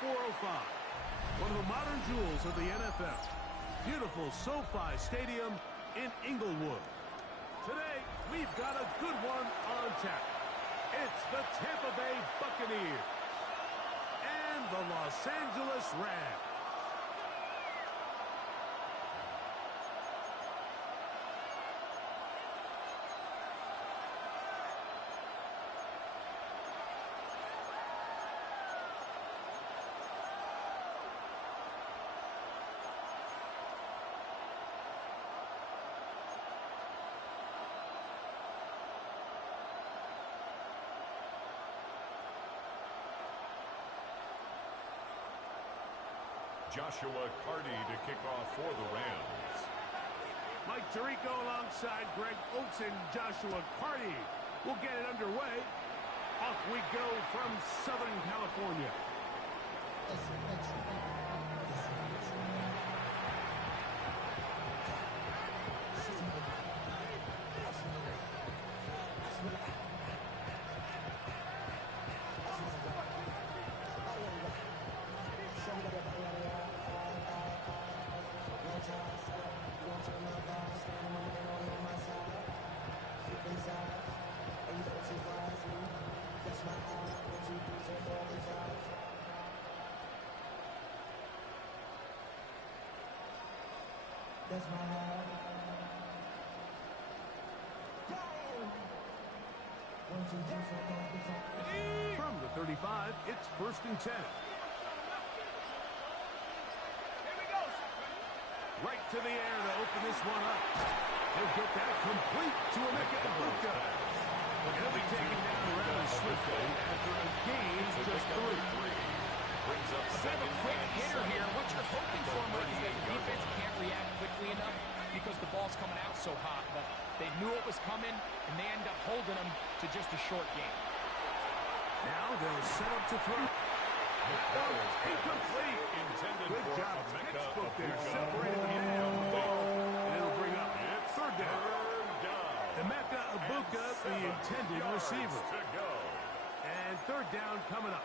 405, one of the modern jewels of the NFL. Beautiful SoFi Stadium in Inglewood. Today, we've got a good one on tap. It's the Tampa Bay Buccaneers and the Los Angeles Rams. Joshua Carty to kick off for the Rams. Mike Tirico alongside Greg Oates and Joshua Carty will get it underway. Off we go from Southern California. From the 35, it's 1st and 10. Right to the air to open this one up. He'll get that complete to Emeka Egbuka. He'll be taken down rather swiftly after a gain just 3. Brings up Instead of a quick hitter here, what you're hoping for, Mike, is that the defense can't react quickly enough because the ball's coming out so hot. But they knew it was coming, and they end up holding them to just a short game. Now they'll set up to throw. Incomplete. Intended Good for job. Emeka Textbook there. Egbuka. Separated the man from the ball. And it'll bring up third down. Emeka Egbuka, the intended receiver. To go. And third down coming up.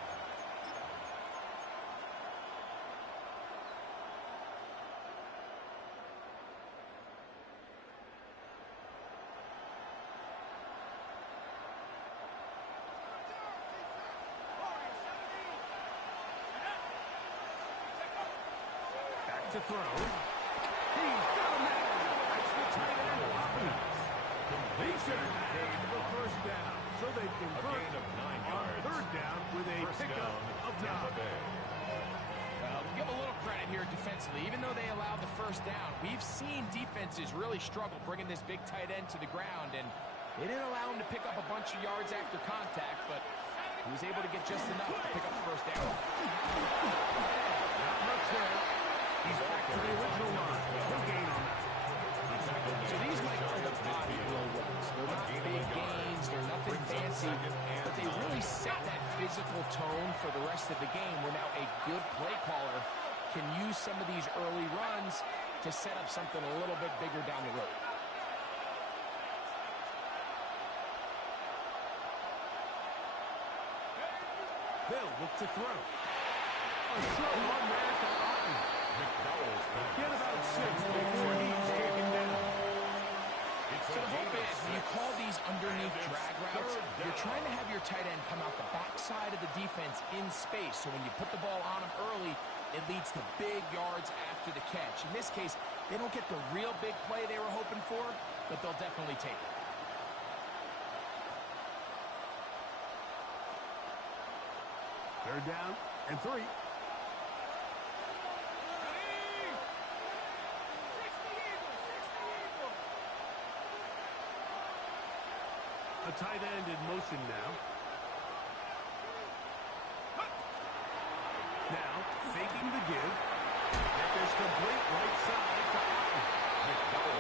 To throw. He's got a man. That's the tight end. Completion and the first down. So they convert A gain of 9 on yards. third down with a First pickup down, of Tampa 9. Bay. Well, we'll give a little credit here defensively. Even though they allowed the first down, we've seen defenses really struggle bringing this big tight end to the ground, and they didn't allow him to pick up a bunch of yards after contact, but he was able to get just enough to pick up the first down. Not much there. He's back to the original line. No gain on that. So these might call the body blow runs. They're not big gains. They're nothing fancy. But they really set that physical tone for the rest of the game where now a good play caller can use some of these early runs to set up something a little bit bigger down the road. They'll look to throw. A short one there to Otten. Get about 6 before he's taken down. So the hope is when you call these underneath drag routes, you're trying to have your tight end come out the backside of the defense in space. So when you put the ball on him early, it leads to big yards after the catch. In this case, they don't get the real big play they were hoping for, but they'll definitely take it. Third down and 3. A tight end in motion now. Now, faking the give. That is complete right side to Otten.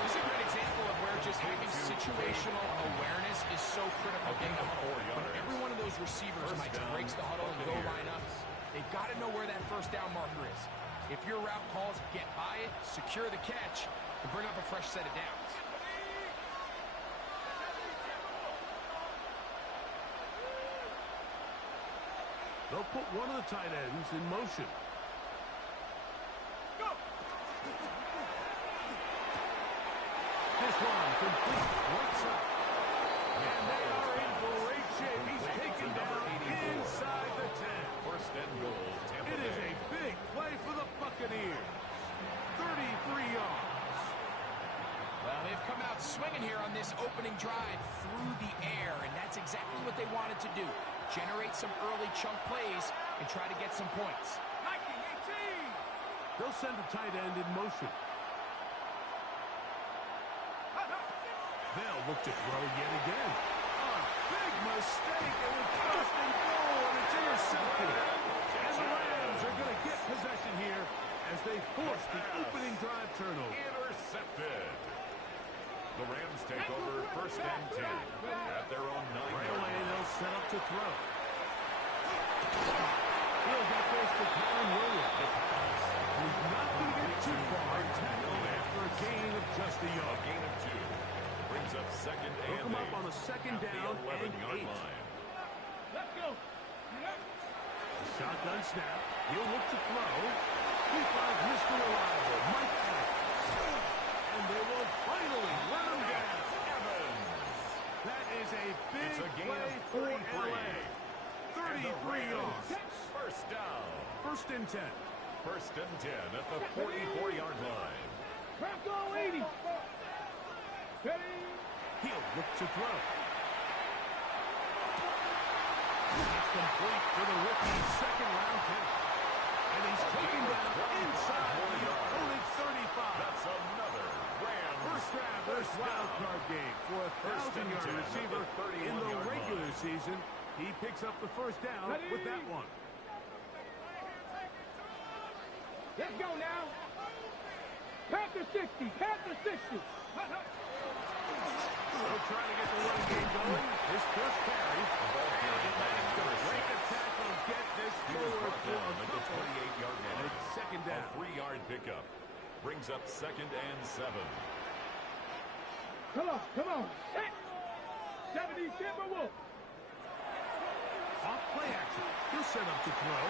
This is a great example of where just having situational awareness is so critical in the huddle. When every one of those receivers, Mike, breaks the huddle and go line up, they've got to know where that first down marker is. If your route calls, get by it, secure the catch, and bring up a fresh set of downs. They'll put one of the tight ends in motion. Go! This one complete. What's up? And they are in great shape. He's taken down inside the 10. First and goal, Tampa It is Bay. a big play for the Buccaneers. 33 yards. Well, they've come out swinging here on this opening drive through the air, and that's exactly what they wanted to do. Generate some early chunk plays and try to get some points. 19-18. They'll send a tight end in motion. They'll look to throw yet again. A big mistake. It was first and goal, and it's intercepted. And the Rams are going to get possession here as they force the opening drive turnover. Intercepted. The Rams take over first and 10 at their own 9-yard Right away, line. they'll set up to throw. He'll get this to Karen Williams. He's not going to get too far. Tackled after a gain of just a A yard. gain of 2. Brings up second They'll and come up 8 on a second at the down and 11-yard 8. line. Let's go. Shotgun snap. He'll look to throw. He finds Mr. Reliable, Mike Evans. And they will finally let him down. That is a big play for LA. 33 yards. First down. First and 10. First and 10 at the 44-yard line. Go 80. He'll look to throw. It's complete for the rookie's second-round pick. And he's taken down inside the opponent's 35. That's another Rams. First grab this wild card game for a 1,000-yard receiver in the regular season. He picks up the first down with that one. Let's go now. Panther 60. Panther 60. They'll try to get the running game going. His first carry. And the great attack will get this forward for a at the couple. 28-yard And line. it's second A down. 3-yard pickup. Brings up second and 7. Come on, come on. Set. 70 Timberwolves. Off play action. He'll set up to throw.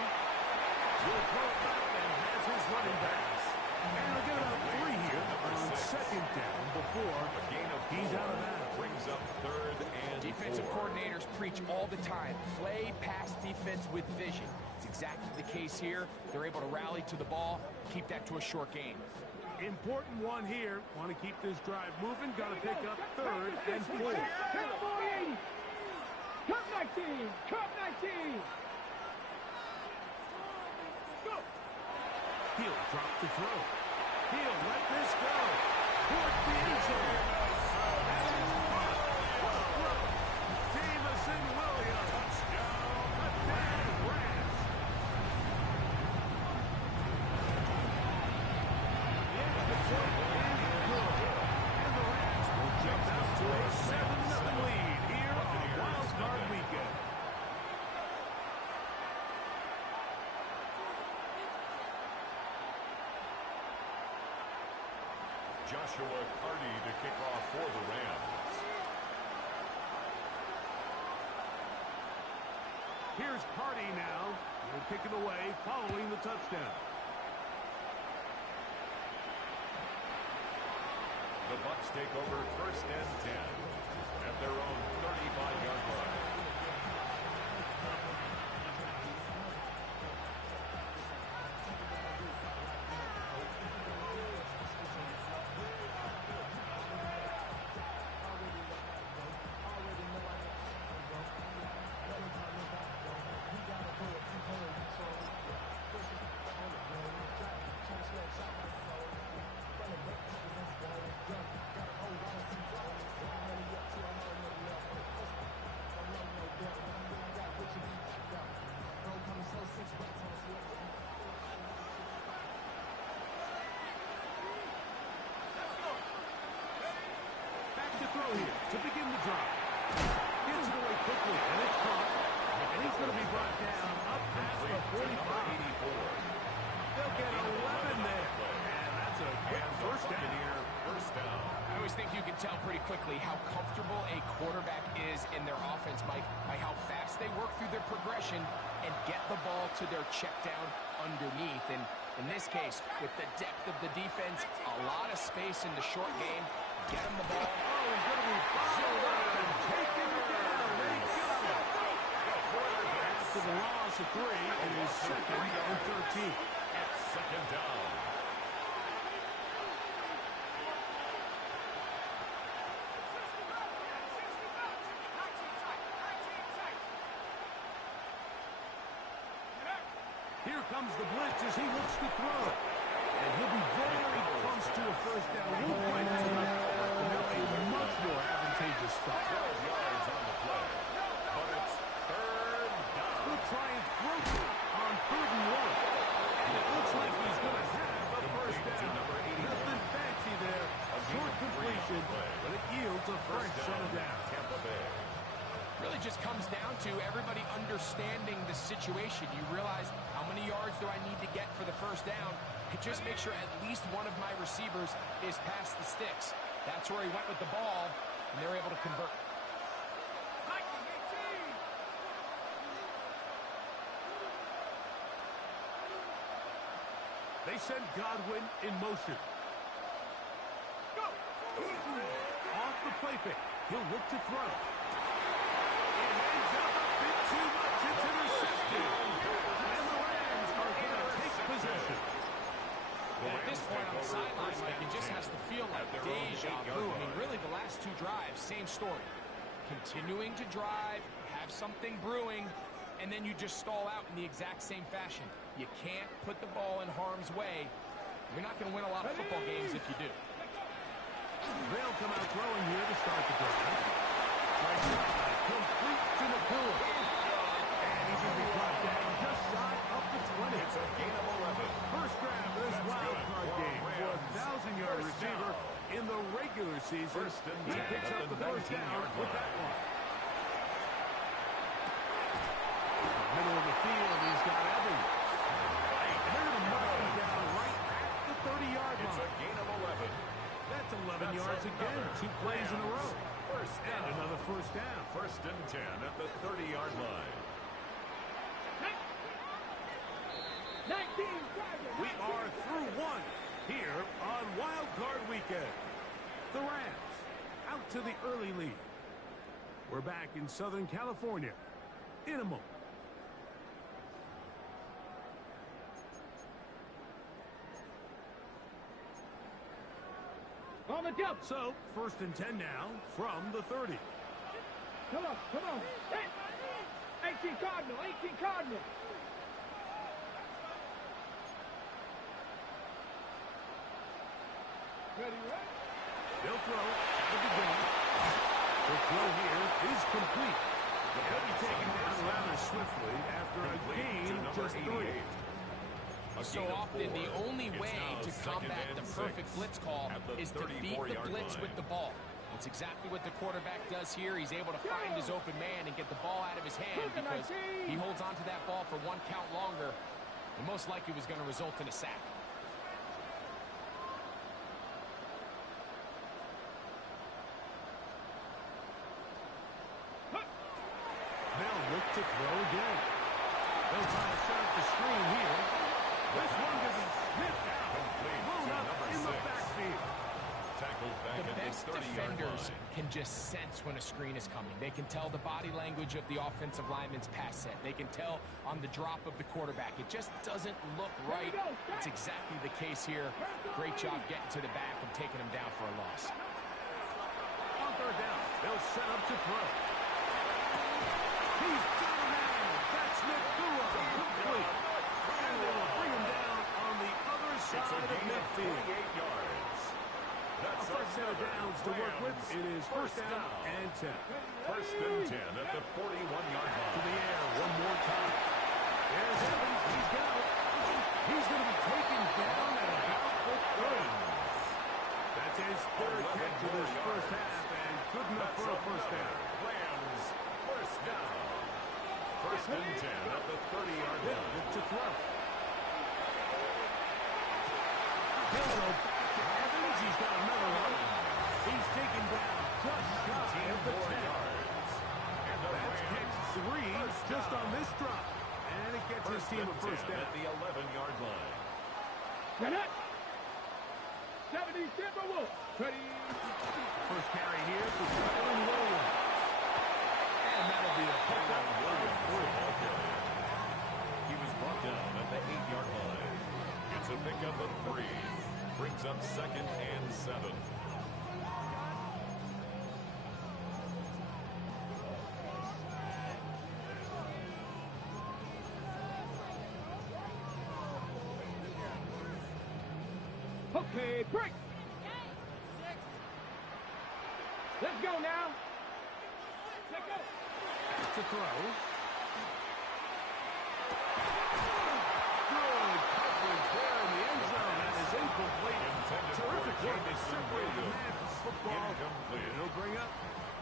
He'll throw it left and has his running backs. And they'll get about 3 here on second down before A gain of he's 4 out of bounds. brings up third and Defensive 4. coordinators preach all the time, play pass defense with vision. It's exactly the case here. They're able to rally to the ball, keep that to a short game. Important one here. Want to keep this drive moving. Got to pick up third and 4. Panther 80. Cup 19. Cup 19. Go. He'll drop to throw. He'll let this go. Towards the end zone. That is caught. What a throw. Jamison Williams. Touchdown. A dead Rams. The extra point is good. And the Rams will jump out to a 7-0 lead here on Wild Card Weekend. Joshua Carty to kick off for the Rams. Here's Carty now. He'll kick it away following the touchdown. The Bucs take over first and 10 at their own 35-yard line. Throw here to begin the drive. Gets it away quickly, and it's caught. And he's going to be brought down up past the 45. They'll get 11 there. And that's a quick first down. First down. I always think you can tell pretty quickly how comfortable a quarterback is in their offense, Mike, by how fast they work through their progression and get the ball to their check down underneath. And in this case, with the depth of the defense, a lot of space in the short game, get them the ball. Oh, he's going to be fouled up and taken down. They got him. After the loss of 3, it is 2nd and 13. It's 2nd down. Here comes the blitz as he looks to throw. And he'll be very close to a first down. Won't quite enough. Now a much more advantageous spot. 12 yards on the play. But it's 3rd down. He'll try and throw it on 3rd and 1. And it looks like he's going to have a first down. Nothing fancy there. A short completion, but it yields a fresh set of downs. Tampa Bay. Really just comes down to everybody understanding the situation. You realize how many yards do I need to get for the first down, and just make sure at least one of my receivers is past the sticks. That's where he went with the ball, and they're able to convert. They send Godwin in motion. Go! Off the play fake. He'll look to throw. It ends up a bit too much. It's intercepted. And the Rams are going to take possession. At this point on the sideline, Mike, it just has to feel like deja vu. I mean, really, the last 2 drives, same story. Continuing to drive, have something brewing, and then you just stall out in the exact same fashion. You can't put the ball in harm's way. You're not going to win a lot of football games if you do. They'll come out throwing here to start the drive. Complete to McCool. And he's going to be brought down just shy of the 20. It's a gain of 11. First grab of this wild card game for a 1,000-yard receiver in the regular season. He picks up the first down with that one. Middle of the field, he's got Evans. They're going to mark him down right at the 30-yard line. It's a gain of 11. That's 11 yards again. 2 plays in a row. First down. And another first down. 1st and 10 at the 30-yard line. 19. We are through 1 here on Wild Card Weekend. The Rams out to the early lead. We're back in Southern California in a moment. On the jump. So, 1st and 10 now from the 30. Come on, come on. 18 Cardinal, 18 Cardinal. Ready, right? They'll throw out of the gun. The throw here is complete. He'll be taken down rather swiftly after a gain of just 3. So often, the only way to combat the perfect blitz call is to beat the blitz with the ball. That's exactly what the quarterback does here. He's able to find his open man and get the ball out of his hand because he holds on to that ball for 1 count longer, and most likely was going to result in a sack. They'll look to throw again. They'll try to set up the screen here. This one gets sniffed out. Blown up in the backfield. Tackled back The at best the 30-yard defenders line. can just sense when a screen is coming. They can tell the body language of the offensive lineman's pass set. They can tell on the drop of the quarterback. It just doesn't look right. It's exactly the case here. Great job getting to the back and taking him down for a loss. On 3rd down, they'll set up to throw. He's got a man. That's Nakua. Complete. And they'll bring him down on the other side of midfield. 48 yards. That's A fresh set of downs to work with. It is 1st down and 10. 1st and 10 at the 41-yard To line. the air one more time. There's Evans. He's got it. He's going to be taken down at about the 30. That's his 3rd catch of this first half, and good enough for a first down. Rams, 1st down. 1st and 10 at the 30-yard line. Look to throw. He'll go back to Evans. He's got another one. He's taken down just shy of the 10. yards. And the That's Rams catch 3 just on this drop. And it gets his team a first down. At the 11-yard line. Get it. 70 Timberwolves. Ready. First carry here for Kylan Williams. And that'll be a pickup of 3. He was brought down at the 8-yard line. It's a pickup of 3. Brings up 2nd and 7. Okay, break. Let's go now. Let's go. To throw. Good coverage there in the end zone. That is incomplete. Terrific work to separate the man from football. Incomplete. It'll bring up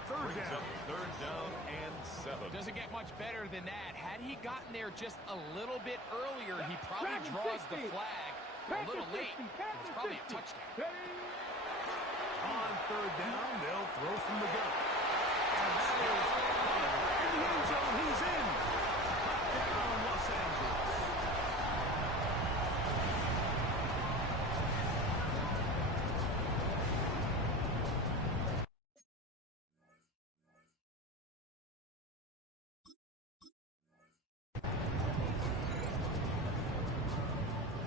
third down. Third down and 7. Doesn't get much better than that. Had he gotten there just a little bit earlier, he probably draws the flag a little late. It's probably a touchdown. On third down, they'll throw from the gun. And that is in the end zone. He's in. Touchdown, Los Angeles.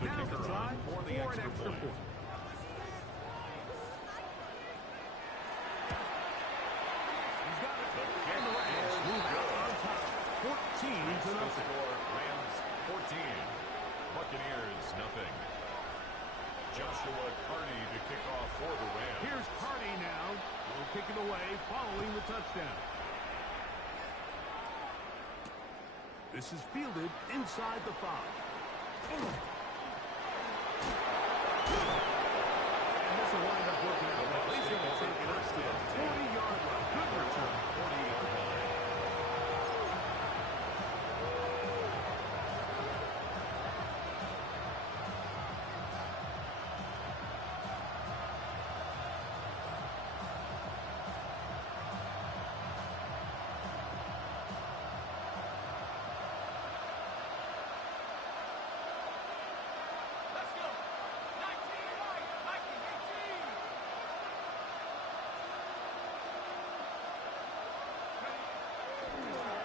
The Now kicker the try for the for an extra extra point. point. He's got it. And the Rams move out on top. 14-0. Score, Rams 14. Buccaneers nothing. Joshua Carney to kick off for the Rams. Here's Carney now. Will kick it away following the touchdown. This is fielded inside the 5. And this will wind up working out well. He's going to take it up to the 40-yard line. Good return. 40-yard line.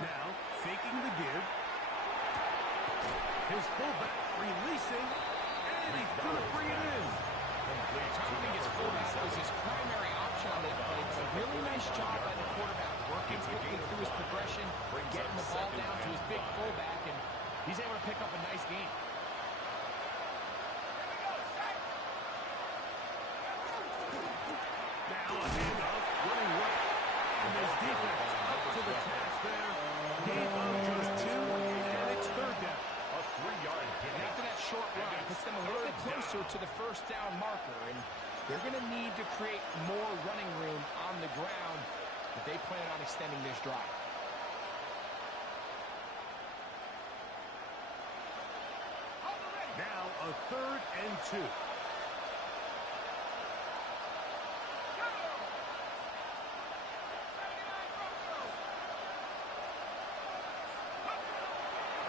Now, faking the give. His fullback releasing, and he's going to bring it in. I don't think his fullback was his primary option on that play, but a really nice job by the quarterback, working quickly through his progression, getting the ball down to his big fullback, and he's able to pick up a nice gain. Now a handoff, running right. And his defense up to the task there. Gain of just 2, and it's third down. A 3-yard pick. And after that short run, it puts them a little bit closer to the first down marker, and they're going to need to create more running room on the ground if they plan on extending this drive. Now a 3rd and 2.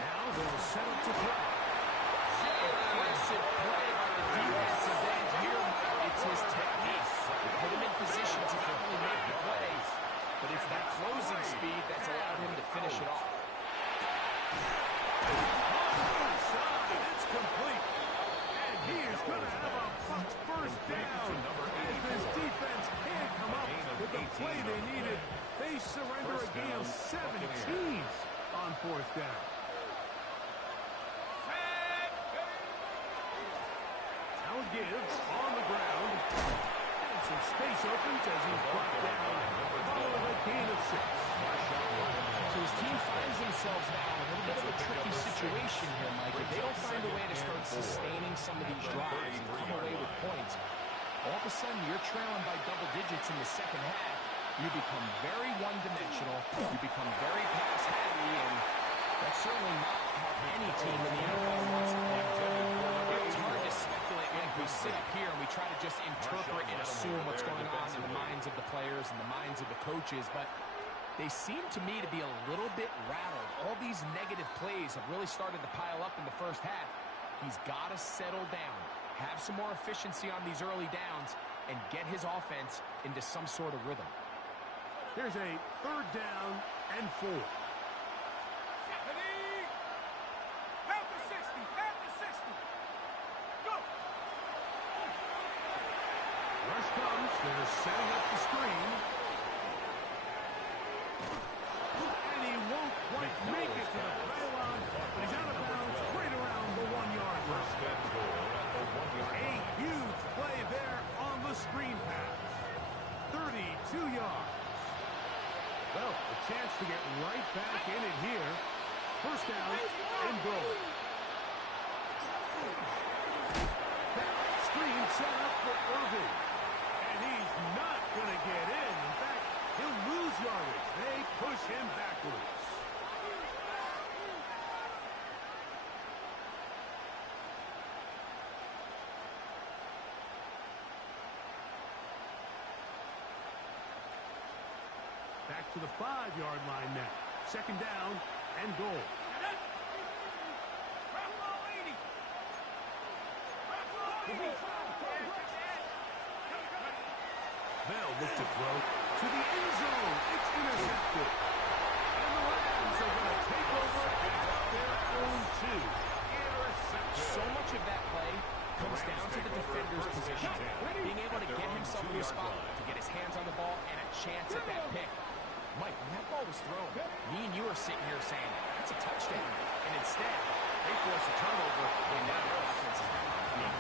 Now they'll set up to throw. Aggressive play by the defensive end here, Mike. It's his technique. They put him in position to finally make the plays, but it's that closing speed that's allowed him to finish it off. Inside, it's complete. And he is going to have a Bucs first down. As this defense can't come up with the play they needed, they surrender a gain of 17 on 4th down. Now a gives on the ground. And some space opens as he's brought down. Following a gain of 6. So his team finds themselves now in a little bit of a tricky situation here, Mike. If they don't find a way to start sustaining some of these drives and come away with points, all of a sudden you're trailing by double digits in the second half. You become very one-dimensional. You become very pass-heavy, and that's certainly not how any team in the NFL wants to play. It's hard to speculate when we sit up here and we try to just interpret and assume what's going on in the minds of the players and the minds of the coaches, but They seem to me to be a little bit rattled. All these negative plays have really started to pile up in the first half. He's got to settle down, have some more efficiency on these early downs, and get his offense into some sort of rhythm. Here's a 3rd down and 4. Rush comes. They're setting up the screen. And he won't quite make it to the pylon, but he's out of bounds right around the 1-yard line. A huge play there on the screen pass. 32 yards. Well, a chance to get right back in it here. 1st down and goal. That screen set up for Irving. And he's not going to get in. In fact, he'll lose yardage. They push him backwards. Back to the 5-yard line now. 2nd down and goal. Bell looked to throw to the end zone. It's intercepted. And the Rams are going to take over at their own 2. Intercepted. So much of that play comes down to the defender's position. Being able to get himself to a spot, to get his hands on the ball, and a chance at that pick. Mike, when that ball was thrown, me and you are sitting here saying, that's a touchdown. And instead, they force a turnover, and now their offense is back. A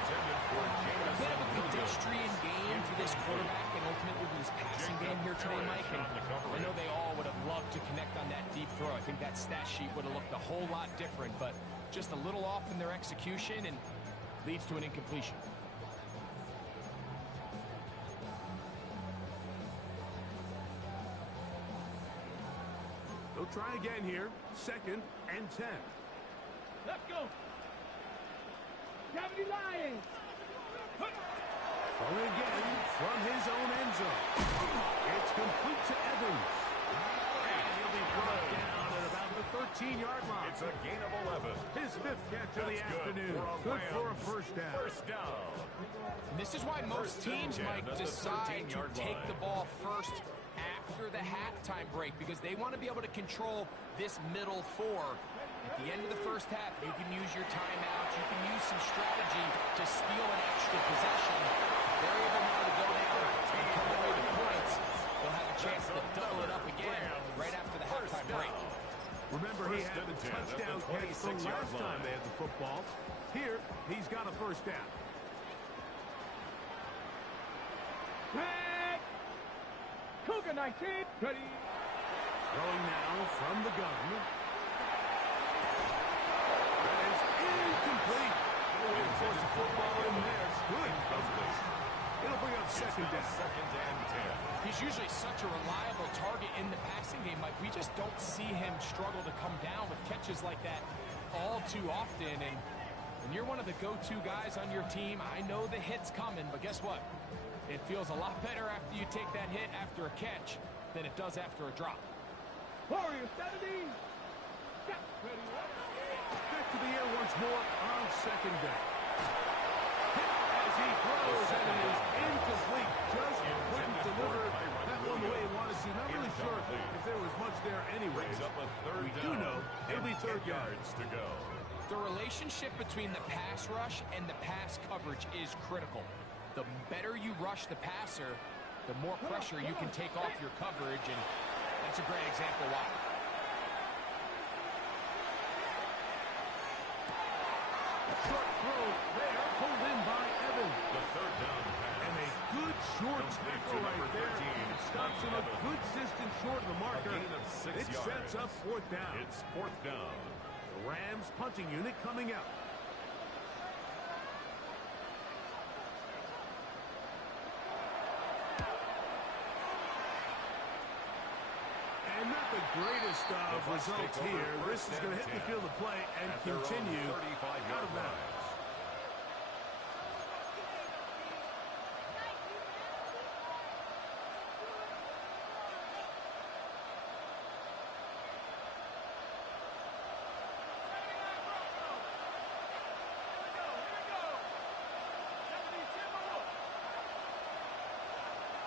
bit of a pedestrian game for this quarterback and ultimately this passing game here today, Mike. And I know they all would have loved to connect on that deep throw. I think that stat sheet would have looked a whole lot different, but just a little off in their execution and leads to an incompletion. They'll try again here. 2nd and 10. Let's go. Gravity Lions. Throwing again from his own end zone. It's complete to Evans. And he'll be brought down at about the 13-yard line. It's a gain of 11. His 5th catch of the afternoon. Good for a 1st down. 1st down. And this is why most teams, Mike, decide to take the ball first after the halftime break because they want to be able to control this middle 4. At the end of the first half, you can use your timeouts. You can use some strategy to steal an extra possession. They're able now to go down and come away with points. They'll have a chance to double it up again right after the halftime break. Remember, he had the touchdown catch the last time they had the football. Here, he's got a 1st down. Back. Cougar 19. Ready. Throwing now from the gun. That is incomplete. No way to force the football in there. Good coverage. It'll bring up 2nd down. 2nd and 10. He's usually such a reliable target in the passing game, Mike. We just don't see him struggle to come down with catches like that all too often. And when you're one of the go-to guys on your team, I know the hit's coming, but guess what? It feels a lot better after you take that hit after a catch than it does after a drop. Warrior 70. Ready. Back to the air once more on 2nd down. As he throws, and it is incomplete. Just couldn't deliver that one the way he wanted to. Not really sure if there was much there anyways. We do know it'll be 3rd yards to go. The relationship between the pass rush and the pass coverage is critical. The better you rush the passer, the more pressure you can take off your coverage, and that's a great example why. Short throw there, pulled in by Evans. The 3rd down pass. And a good short tackle right there. It stops him a good distance short of the marker. It sets up 4th down. It's 4th down. The Rams punting unit coming out. And not the greatest of results here. This is going to hit the field of play and continue out of bounds.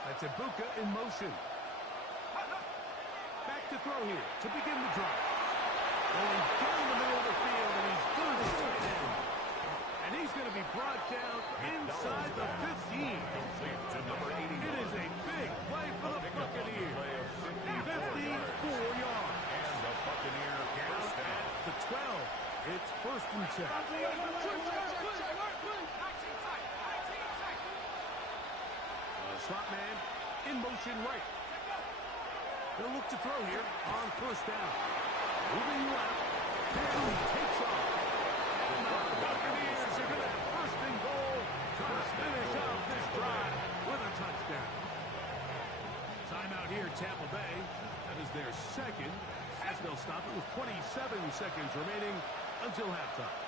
That's a Bucs in motion. Back to throw here to begin the drive. Going down the middle of the field, and he's through the tight end. And he's going to be brought down inside the 15. To number 81. It is a big play for the Buccaneers. 54 yards. And the Buccaneer first down. The 12. It's first and 10. Slot man in motion right. They'll look to throw here on first down. Moving left. Down takes off. The Buccaneers are going to have first and goal to finish off this drive with a touchdown. Timeout here, Tampa Bay. That is their second, as they'll stop it with 27 seconds remaining until halftime.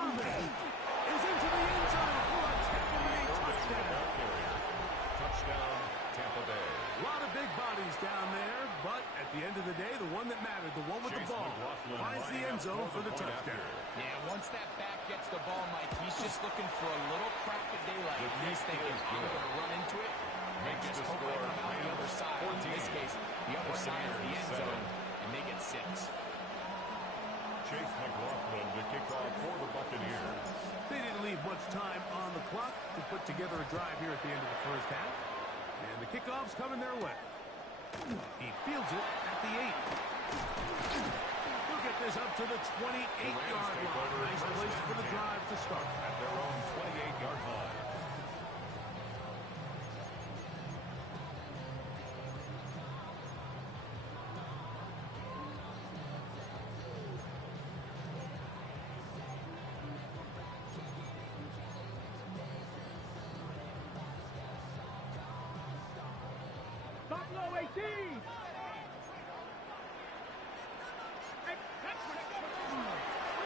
Is into the end zone for a Tampa Bay touchdown. Touchdown, Tampa Bay. A lot of big bodies down there, but at the end of the day, the one that mattered, the one with the ball, finds the end zone for the touchdown. Yeah, once that back gets the ball, Mike, he's just looking for a little crack of daylight. He's thinking, I'm going to run into it, and just hope I come out the other side. In this case, the other side is the end zone, and they get 6. Chase McLaughlin to kick off for the Buccaneers. They didn't leave much time on the clock to put together a drive here at the end of the first half. And the kickoff's coming their way. He fields it at the 8. He'll get this up to the 28-yard line. Nice place for the drive to start. At their own 28-yard line. Buffalo 18.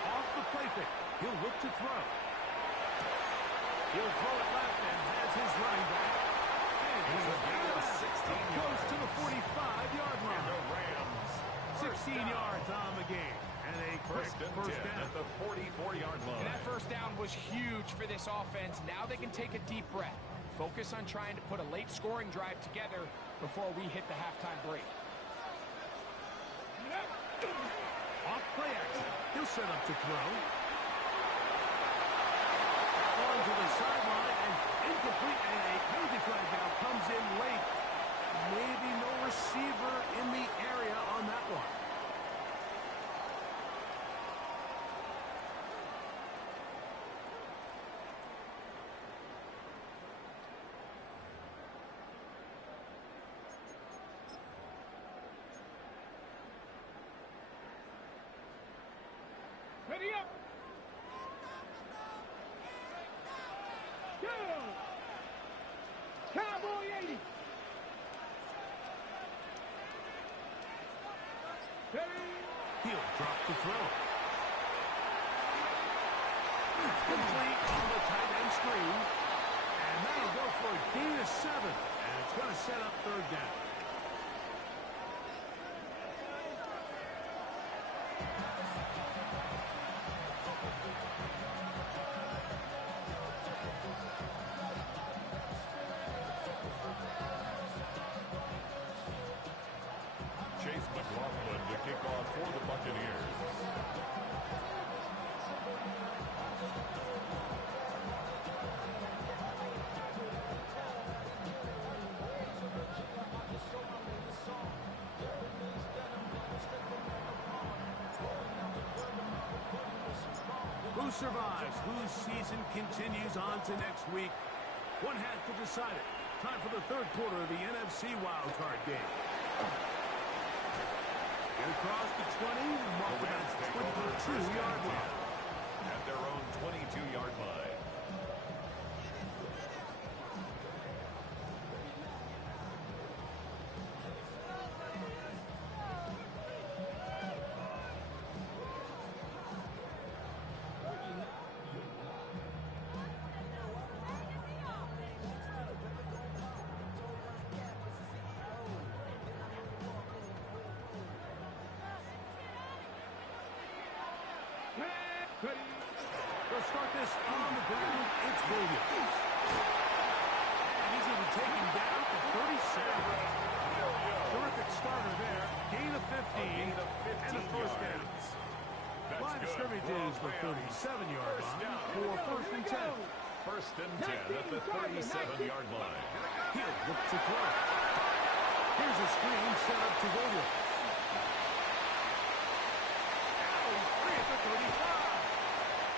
Off the PLYFF. He'll look to throw. He'll throw it left and has his running back. And he's close to the 45-yard line. The Rams 16 yards on the game. And a quick first down. At the 44-yard line. And that first down was huge for this offense. Now they can take a deep breath. Focus on trying to put a late scoring drive together before we hit the halftime break. Off play action. He'll set up to throw. On to the sideline and incomplete. And a penalty flag now comes in late. Maybe no receiver in the area on that one. Ready up. Go. Cowboy 80. He'll drop to throw. It's complete on the tight end screen. And that'll go for a gain of 7. And it's going to set up third down. Chase McLaughlin to kick off for the Buccaneers. Who survives? Whose season continues on to next week? One has to decide it. Time for the third quarter of the NFC wildcard game. Get across the 20, mark The Rams that take over first 22-yard and line. 10 at their own 22-yard line. Ready. They'll start this on the ground. It's Williams. And he's going to be taken down to 37. Terrific starter there. Gain of 15 and a first down. Line of scrimmage is the 37-yard line for first and 10. First and 10 at the 37-yard line. He'll look to throw. Here's a screen set up to Williams. Now he's free at the 35.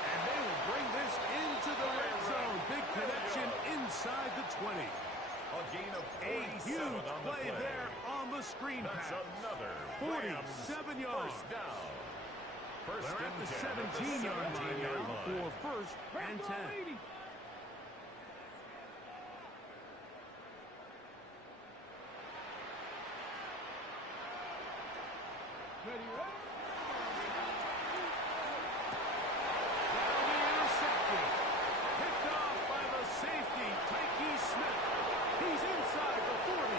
And they will bring this into the red zone. Big connection inside the 20. A gain of A huge play there on the screen pass. That's another 47 yards. First down. First They're at the 17-yard line now for first and 10. Ready, ready. That'll be intercepted. Picked off by the safety, Tyke Smith. He's inside the 40.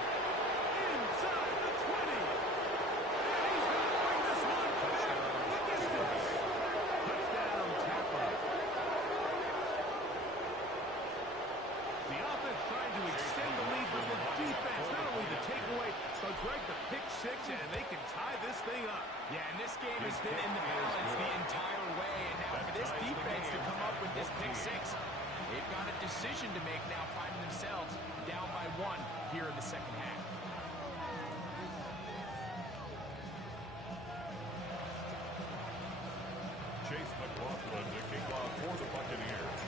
Inside the 20. And he's going to bring this one back the distance. Touchdown, Tampa. The offense trying to extend the lead, but the defense, not only the takeaway, but Greg, the pick six, and they can tie this thing up. Yeah, and this game has been in the balance the entire way, and now for this defense to come up with this pick six, they've got a decision to make now, finding themselves down by 1 here in the second half. Chase McLaughlin to kick off for the Buccaneers.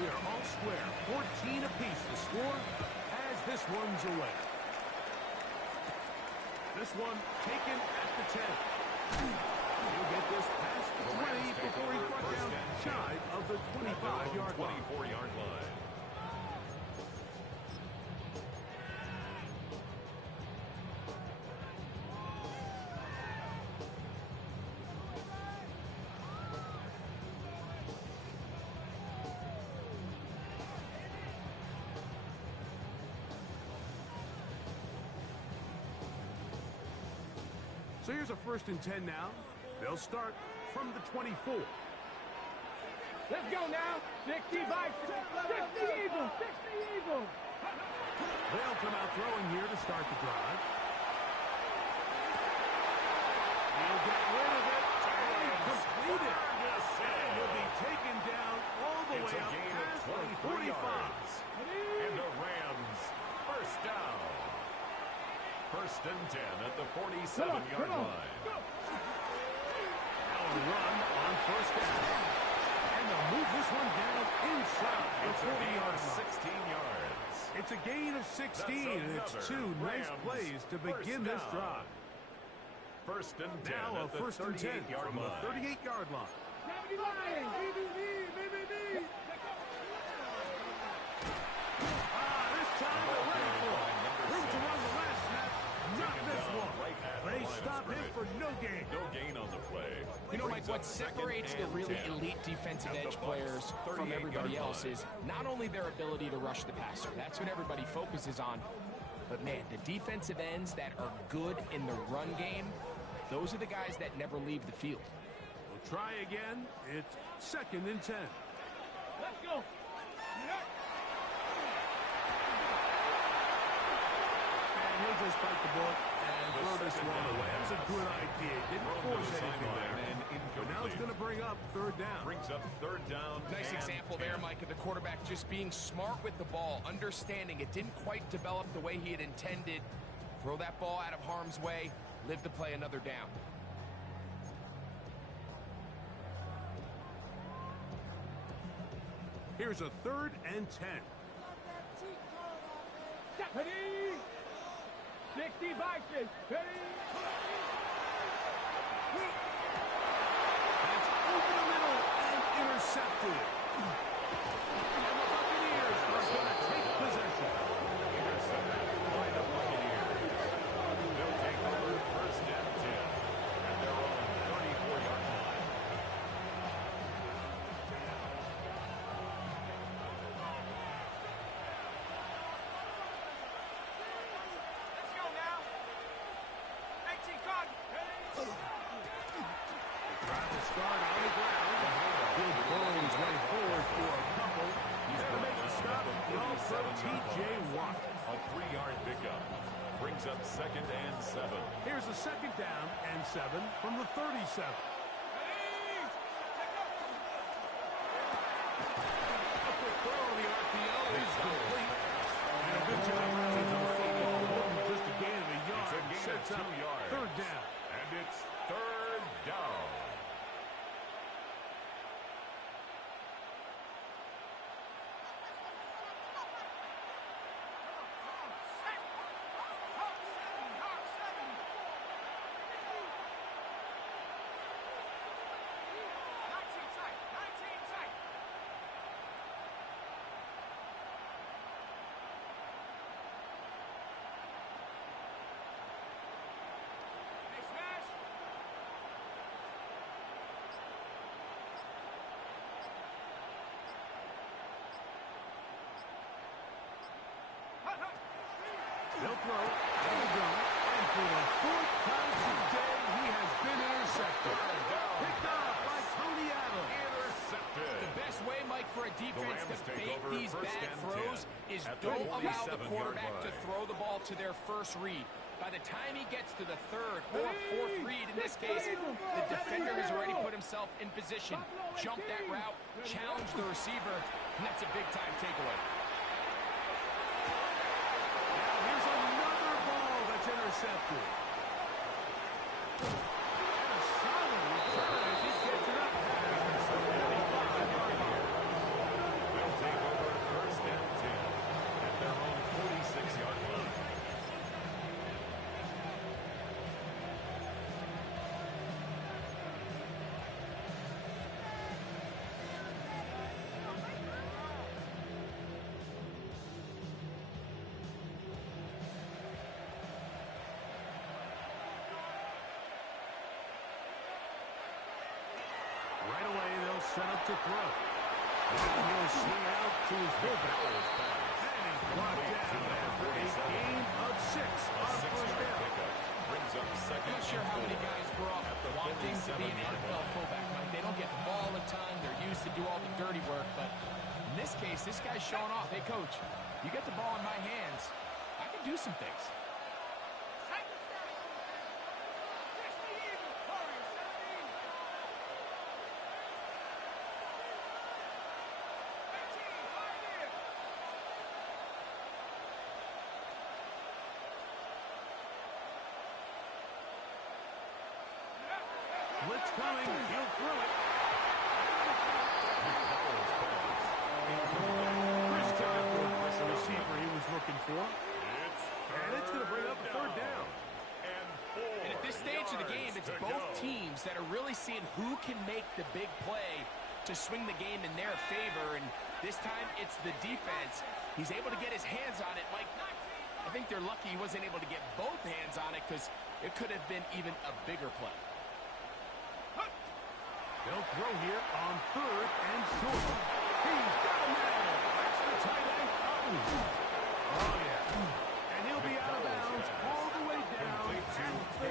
We are all square, 14 apiece to score as this one's away. This one taken at the 10. He'll get this past the 20 before he's brought down shy of the 25-yard line. 24-yard line. So here's a first and 10 now. They'll start from the 24. Let's go now. 60 Bucs. 60 Eagles. 60 Eagles. They'll come out throwing here to start the drive. He'll get rid of it and complete it. And he'll be taken down all the way up past the 45. And the Rams first down. First and 10 at the 47-yard line. Now a run on first down. And they'll move this one down inside the 40-yard line. 16 yards. It's a gain of 16, and it's two nice plays to begin this drive. First and 10 Now a at the first and 10 38-yard from the line. 38-yard line. This time they're ready for it. Room to run the last snap. Not this one. They stop him for no gain. No gain on the play. You know, Mike, what separates the really elite defensive edge players from everybody else is not only their ability to rush the passer. That's what everybody focuses on. But, man, the defensive ends that are good in the run game, those are the guys that never leave the field. We'll try again. It's second and 10. Let's go. And he'll just bite the bullet and throw this one away. That's a good idea. Didn't force anything there. But now it's going to bring up third down. Brings up third down. Nice example there, Mike, of the quarterback just being smart with the ball, understanding it didn't quite develop the way he had intended. Throw that ball out of harm's way, live to play another down. Here's a third and 10. Ready? 60 Bucs. Ready? That's over the middle and intercepted. And the Buccaneers are going to take possession. Intercepted by the Buccaneers. They'll take over first and 10 at their own 34-yard line. Let's go now. 18 Cotton. Try to start on the ground. way forward for a couple. He's going to make the stop. The All-Pro T.J. Watt. A 3-yard pickup. Brings up 2nd and 7. Here's a 2nd down and 7 from the 37. A quick throw on the RPO is complete. And a good job running to the football. More than just a gain of a yard. It's a gain Sets of 2 up yards. 3rd down. And it's 3rd down. They'll throw, they'll go, and for the 4th time today, he has been intercepted. Picked off by Tony Adams. Intercepted. The best way, Mike, for a defense to Rams take bait over these 1st bad and throws 10 is at the don't allow the 47-yard quarterback to line. throw the ball to their first read. By the time he gets to the 3rd or 4th read, in this case, the defender has already put himself in position, jumped that route, challenged the receiver, and that's a big-time takeaway. Now here's another ball that's intercepted. And a solid return as he gets it up past the 75-yard line. They'll take over 1st and 10 at their own 46-yard line. Right away, they'll set up to throw. And he'll swing out to his fullback. And he's brought down after a gain of 6 on 1st down. Brings up 2nd I'm not sure how many guys grow up at the wanting to be an 47-yard NFL line. fullback. Like, they don't get the ball all the time. They're used to do all the dirty work. But in this case, this guy's showing off. Hey, coach, you get the ball in my hands, I can do some things. Blitz coming. He'll throw it. Chris Tucker was the receiver he was looking for. And it's going to bring up a 3rd down. And at this stage of the game, it's both teams that are really seeing who can make the big play to swing the game in their favor. And this time, it's the defense. He's able to get his hands on it. Mike, I think they're lucky he wasn't able to get both hands on it because it could have been even a bigger play. They'll throw here on 3rd and short. He's got a man. That's the tight end. Oh, yeah. And he'll be out of bounds all the way down at the 10.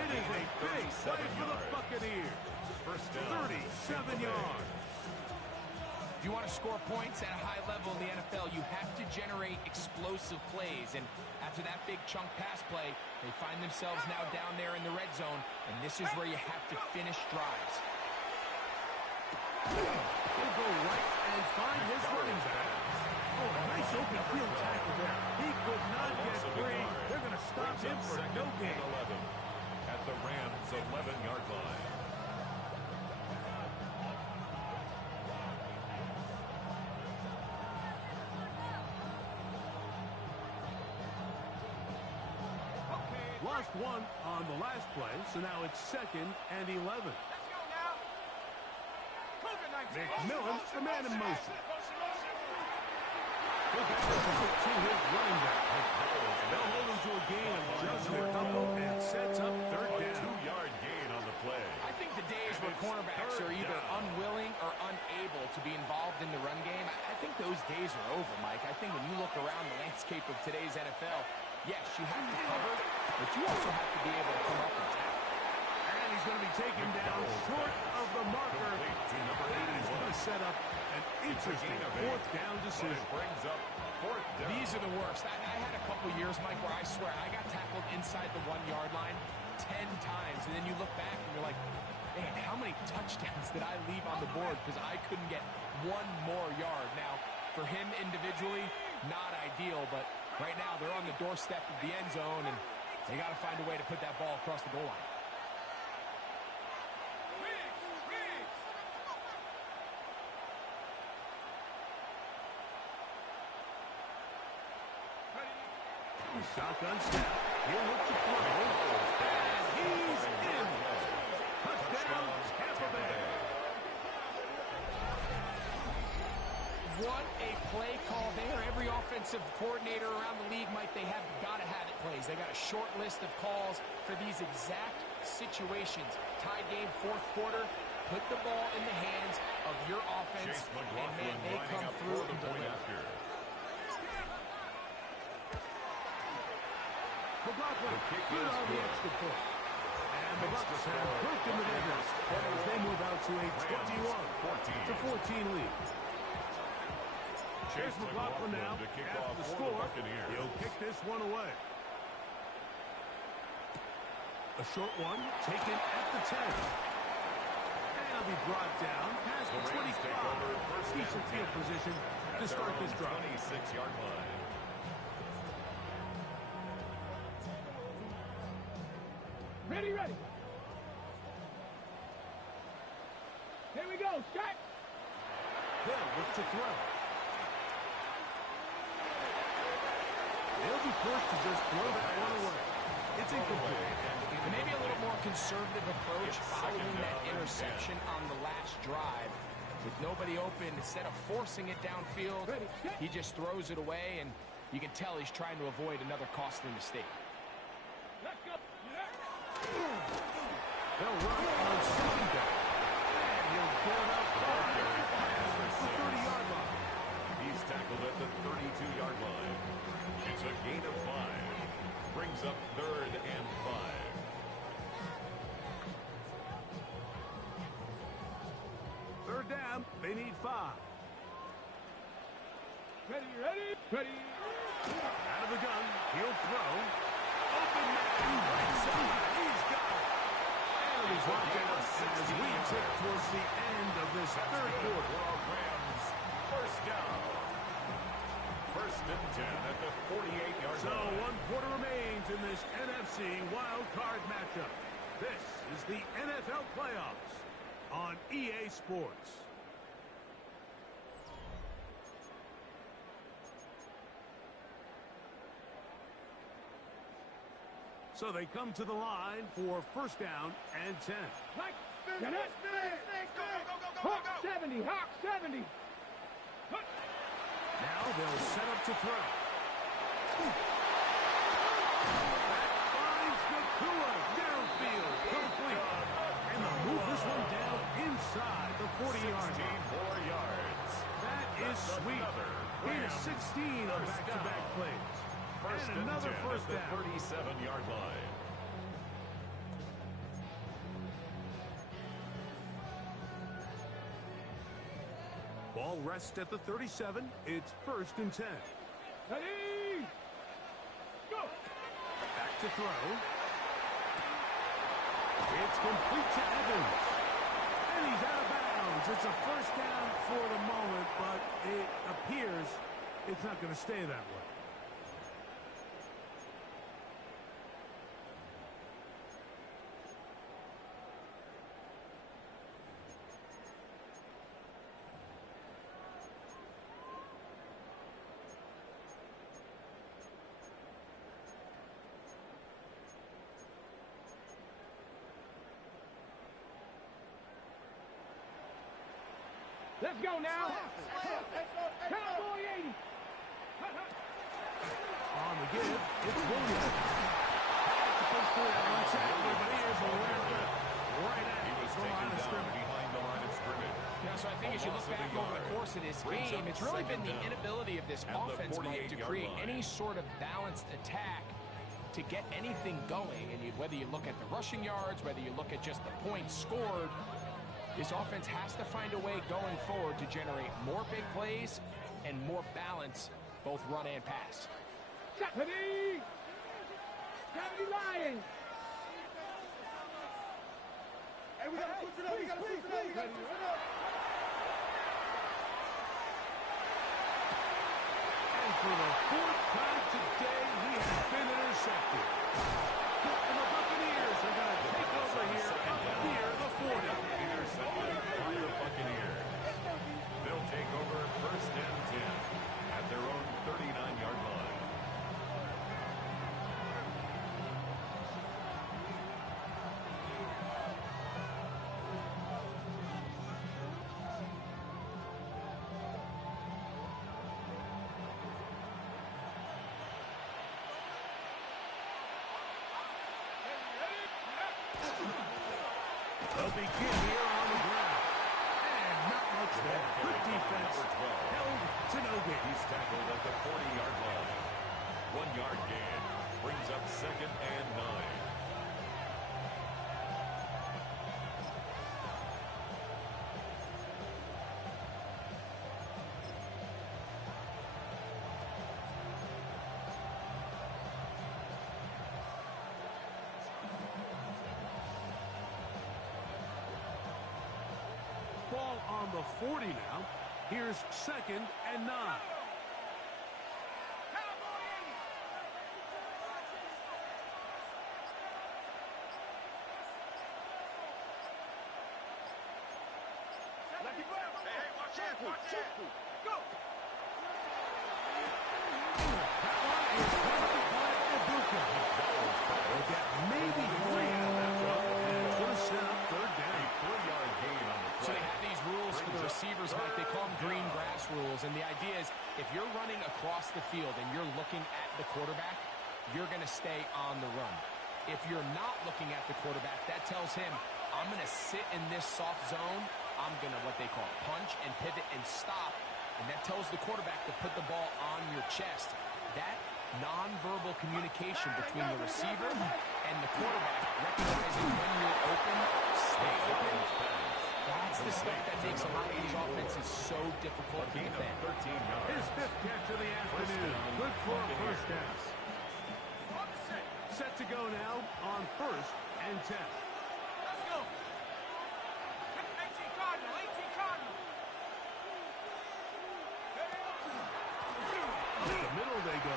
It is a big play for the Buccaneers. 37 yards. If you want to score points at a high level in the NFL, you have to generate explosive plays. And after that big chunk pass play, they find themselves now down there in the red zone, and this is where you have to finish drives. He'll go right and find his running back. Oh, a nice open field tackle there. He could not get free. They're going to stop him for no gain. 11 at the Rams' 11-yard line. Lost 1 on the last play, so now it's 2nd and 11. McMillan, the man in motion. He'll get this to his running back. They'll hold him to a gain of just a couple and sets up 3rd down. 2-yard gain on the play. I think the days where cornerbacks are either unwilling or unable to be involved in the run game, I think those days are over, Mike. I think when you look around the landscape of today's NFL, yes, you have to cover, but you also have to be able to come up and tackle. And he's going to be taken down short of the marker. That is going to set up an interesting fourth down decision. Brings up fourth down. These are the worst. I had a couple years, Mike, where I swear I got tackled inside the 1-yard line 10 times, and then you look back and you're like, man, how many touchdowns did I leave on the board because I couldn't get one more yard? Now, for him individually, not ideal, but right now they're on the doorstep of the end zone, and they got to find a way to put that ball across the goal line. Shotgun snap. He'll look to throw. And he's in. Touchdown, Tampa Bay. What a play call there. Every offensive coordinator around the league, Mike, they have got to have it plays. They got a short list of calls for these exact situations. Tie game, fourth quarter. Put the ball in the hands of your offense, and man, they come through and deliver. McLaughlin, good on the extra point. And the Bucs have broken the deadlock as they move out to a 21-14 lead. Here's McLaughlin now after the score. He'll kick this one away. A short one taken at the 10. And he'll be brought down past the 25. Decent field position to start this drive. 26-yard line. Ready, ready. Here we go, shot. They'll look to throw. They'll be forced to just throw that one away. It's incomplete. Maybe a little more conservative approach following that interception on the last drive. With nobody open, instead of forcing it downfield, he just throws it away, and you can tell he's trying to avoid another costly mistake. Let's go. They'll run on second down. And he'll get about 5 past the 30-yard line. He's tackled at the 32-yard line. It's a gain of 5. Brings up 3rd and 5. Third down, they need 5. Ready, ready, ready. Out of the gun, he'll throw. Open man, right side. He's got it. And he's locked out as we tip towards the end of this third quarter. Rams, first down. First and 10 at the 48-yard So line. 1 quarter remains in this NFC wild card matchup. This is the NFL playoffs on EA Sports. So they come to the line for first down and 10. Hawk 70, Hawk 70. Now they'll set up to throw. That finds Nakua downfield, complete. And they'll move this one down inside the 40-yard line. 16 more yards. That is sweet. Gain of 16 on back-to-back plays. First And another 10 first at down. the 37-yard line. Ball rests at the 37. It's first and 10. Ready. Go. Back to throw. It's complete to Evans. And he's out of bounds. It's a first down for the moment, but it appears it's not going to stay that way. Let's go now. Cowboy 80. On the give, it's Williams. The first through that one tackler, but he is a right at He was the line taken of down scrimmage. behind the line of scrimmage. Yeah, so I think as you look back over the course of this game, it's really been the inability of this offense, Mike, to create any sort of balanced attack to get anything going, and whether you look at the rushing yards, whether you look at just the points scored, this offense has to find a way going forward to generate more big plays and more balance, both run and pass. Stephanie! Stephanie Lions! Hey, we gotta switch it up, we gotta switch it up, we gotta switch it up! And for the fourth time today, he has been intercepted. And the Buccaneers are going to take over here up near the 40. Intercepted by the Buccaneers. They'll take over first and 10 at their own 39-yard line. They'll begin here on the ground. And not much there. Good defense. Held to no gain. He's tackled at the 40-yard line. 1-yard gain brings up second and 9. Ball on the 40 now. Here's second and 9. Go! That one is covered by Bucs. They'll get maybe 3 out of that run. And it's going to set up third down. 3-yard gain on the play. So they have these rules for the receivers, Mike. They call them green grass rules. And the idea is if you're running across the field and you're looking at the quarterback, you're going to stay on the run. If you're not looking at the quarterback, that tells him, I'm going to sit in this soft zone. I'm going to, what they call, punch and pivot and stop. And that tells the quarterback to put the ball on your chest. That nonverbal communication between the receiver and the quarterback, recognizing when you're open, stay open. That's the stuff that makes a lot of these offenses so difficult to defend. 13 yards. His 5th catch of the afternoon. Good for a first down. Set to go now on first and 10. Let's go! 18 Cardinal, 18 Cardinal! Up the middle they go.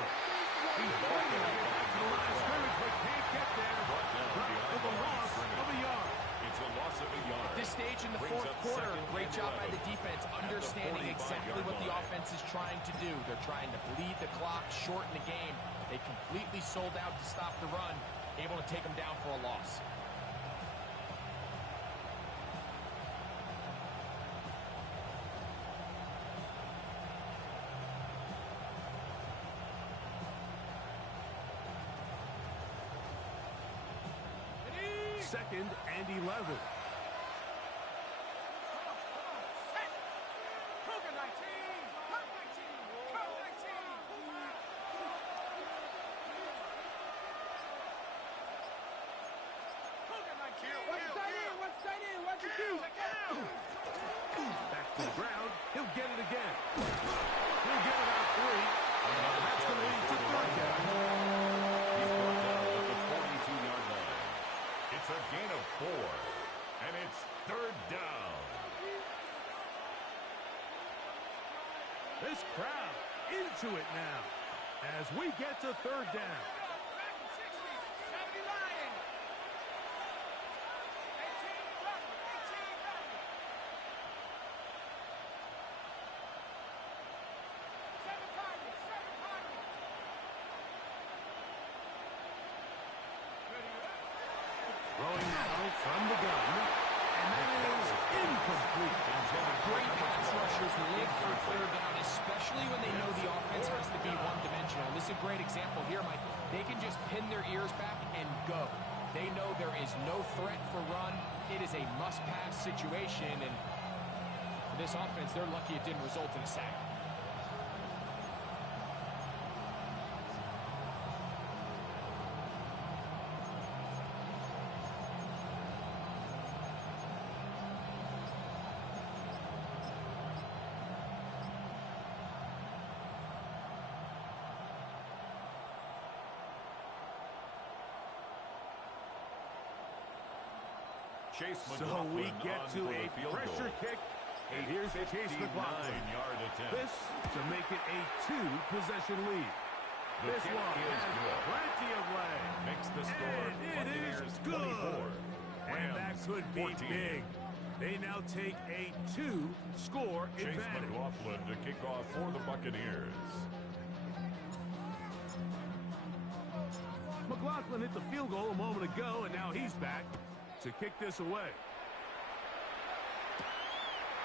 He's bringing it back to the line of scrimmage, but can't get there. For the loss of a yard. It's a loss of a yard. At this stage in the Brings fourth up quarter, second great and job by 11 the defense, at the understanding exactly 45-yard what the line. offense is trying to do. They're trying to bleed the clock, shorten the game. They completely sold out to stop the run, able to take them down for a loss. Second and 11. Cougar 19! Cougar 19! Cougar 19! One side in, what's the do? Back to the ground. He'll get it again. He'll get it out 3. And that's going to lead to third down. He's brought down at the 42-yard line. It's a gain of 4, and it's third down. This crowd into it now as we get to third down. Back in 60, 70 Lions! 18 Cardinal, 18 Cardinal! 7 Cardinal, 7 Cardinal! Throwing now from the gun. And that is incomplete. Great pass rushers live for third down, especially when they know the offense has to be one-dimensional. This is a great example here, Mike. They can just pin their ears back and go. They know there is no threat for run. It is a must-pass situation, and for this offense, they're lucky it didn't result in a sack. Chase So McLaughlin we get on to for a the field pressure goal. kick. And here's Chase McLaughlin. 59-yard attempt. This to make it a 2-possession lead. The This kick one is has good. plenty of leg. Makes the score And it is Buccaneers good. 24. And that Rams could be 14. big. They now take a 2-score Chase advantage. McLaughlin to kick off for the Buccaneers. McLaughlin hit the field goal a moment ago, and now he's back to kick this away.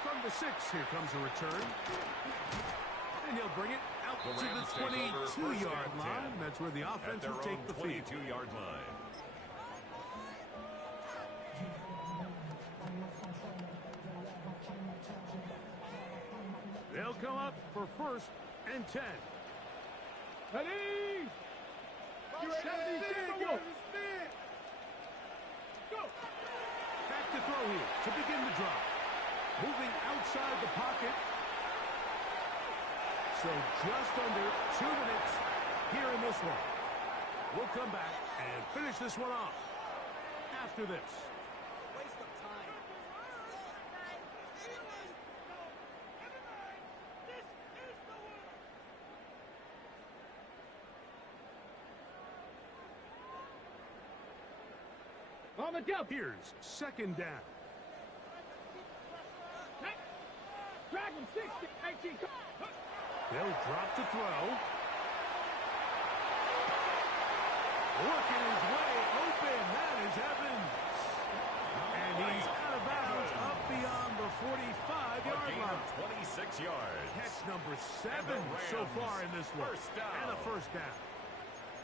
From the 6, here comes a return. And he'll bring it out The to Rams the take over 22-yard 1st and line. 10. That's where the At offense their will own take the field. 22-yard line. They'll come up for 1st and 10. Ready? You ready? Go. Go. Back to throw here to begin the drive. Moving outside the pocket. So just under 2 minutes here in this one. We'll come back and finish this one off after this. Waste of time. On the jump. Here's 2nd down. Drag him 60, 19. They'll drop to throw. Working his way open. That is Evans. And he's out of bounds up beyond the 45-yard A gain line. of 26 yards. Catch number 7 Rams, so far in this one. first down. And a 1st down.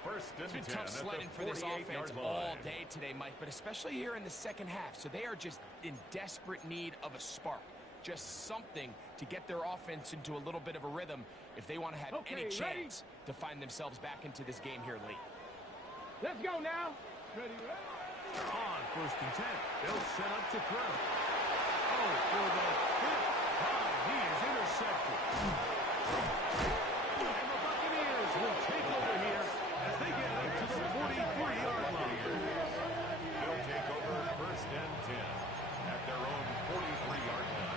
1st and It's been 10 tough at sledding the for this offense 48-yard all line. day today, Mike, but especially here in the second half. So they are just in desperate need of a spark. Just something to get their offense into a little bit of a rhythm if they want to have any chance to find themselves back into this game here late. Let's go now. Ready? On 1st and 10. They'll set up to throw. Oh, for the 5th time, he is intercepted. And the Buccaneers will take over here as they get up to the 43-yard line. They'll take over 1st and 10 at their own 43-yard line.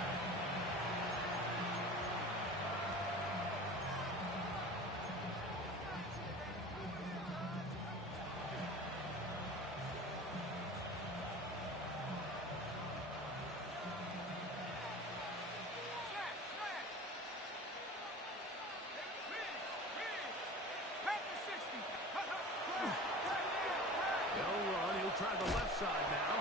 They'll run. He'll try the left side now.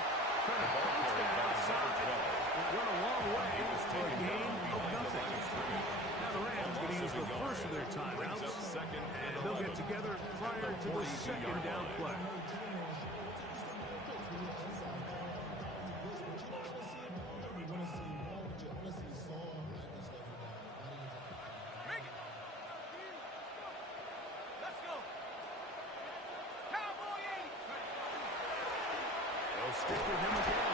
Trying to bounce that outside. It went a long way for a gain of nothing. Now the Rams going to use the first of their timeouts. And they'll get together prior to the 2nd down play. They'll stick with him again.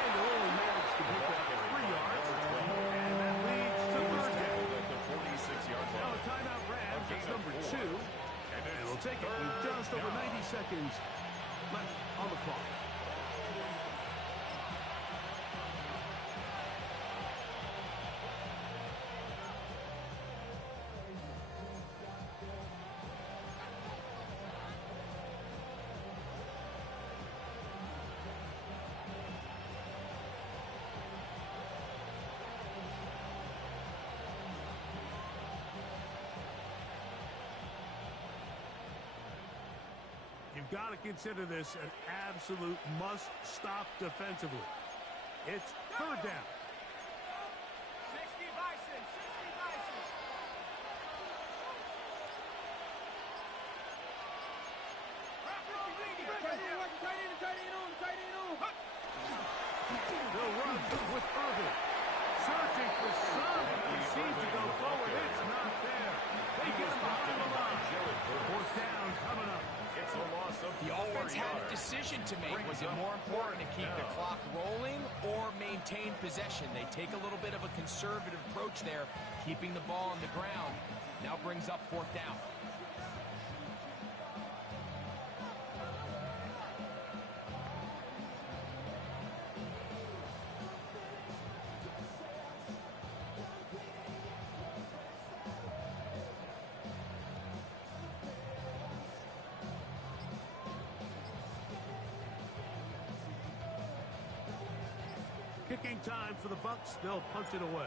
And they'll only manage to pick up 3 yards. And that leads to 3rd down. At the 46-yard Now line. a timeout Rams. It's number 2. And And they'll take it with just over 90 seconds left on the clock. You've got to consider this an absolute must-stop defensively. It's 3rd down. 60 Bison, 60 Bison. They'll run with Irvin. Searching for some. He seems to go forward. It's not there. They get him behind the line. 4th down coming up. It's a loss of The 4 offense had a yards. decision to make. Was it Brings more up important to 4th keep the down. clock rolling or maintain possession? They take a little bit of a conservative approach there, keeping the ball on the ground. Now brings up 4th down. Kicking time for the Bucs. They'll punch it away.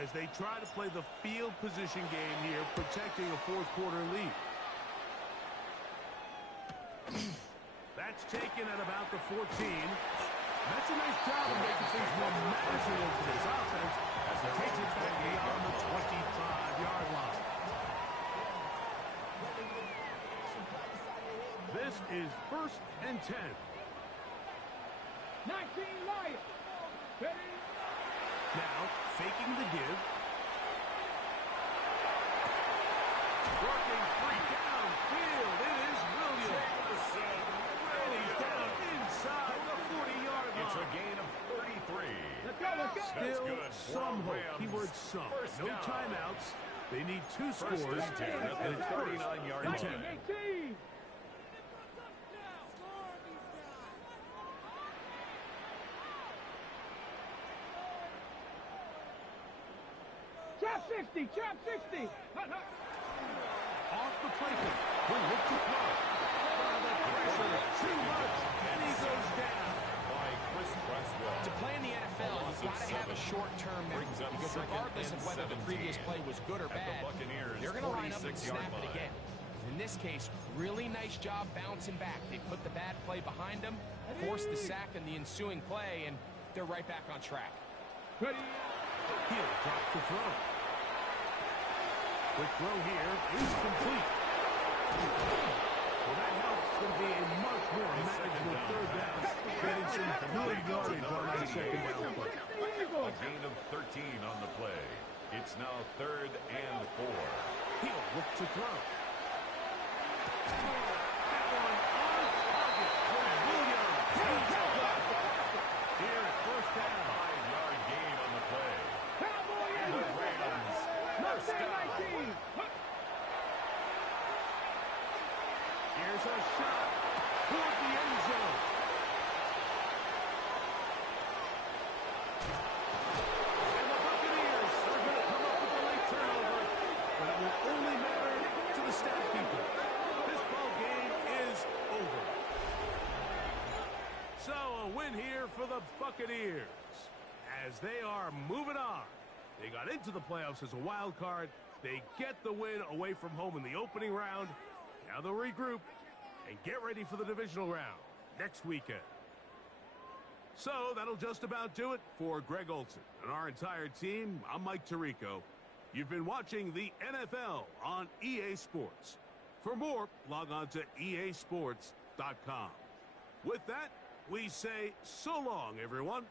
As they try to play the field position game here, protecting a fourth quarter lead. That's taken at about the 14. That's a nice job of making things more manageable for this offense as it takes it back beyond the 25-yard line. This is 1st and 10. 19 Lions. Ready? Now, faking the give. Working free downfield. It is Williams. And he's down inside the 40-yard line. It's a gain of 33. Let's go, let's go. Still good. some For hope. Rams. Keyword some. First No down. timeouts. They need 2 First scores. and 10 at And the it's 39-yard 1st line. and 10. 18. Trap 60, trap 60. Off the play fake. He'll look to throw. The pressure is too much. And he goes down. By Chris Presswell. To play in the NFL, you've got to have a short-term memory Brings up because second regardless and of whether the 17 previous play was good or at the bad, Buccaneers' they're going to line up and 46-yard snap it line. again. In this case, really nice job bouncing back. They put the bad play behind them, forced the sack in the ensuing play, and they're right back on track. Ready? He'll drop the throw. Quick throw here is complete. Well, that helps to be a much more manageable third down. Getting some good yardage on that second down play. A gain of 13 on the play. It's now 3rd and 4. He'll look to throw. That one on target for Williams. He's got it. Here's 1st down. 5-yard gain on the play. Cowboy And the Rams first down. 19. Here's a shot toward the end zone. And the Buccaneers are going to come up with a late turnover, but it will only matter to the stat keeper. This ball game is over. So a win here for the Buccaneers as they are moving on. They got into the playoffs as a wild card. They get the win away from home in the opening round. Now they'll regroup and get ready for the divisional round next weekend. So that'll just about do it for Greg Olson and our entire team. I'm Mike Tirico. You've been watching the NFL on EA Sports. For more, log on to easports.com. With that, we say so long, everyone.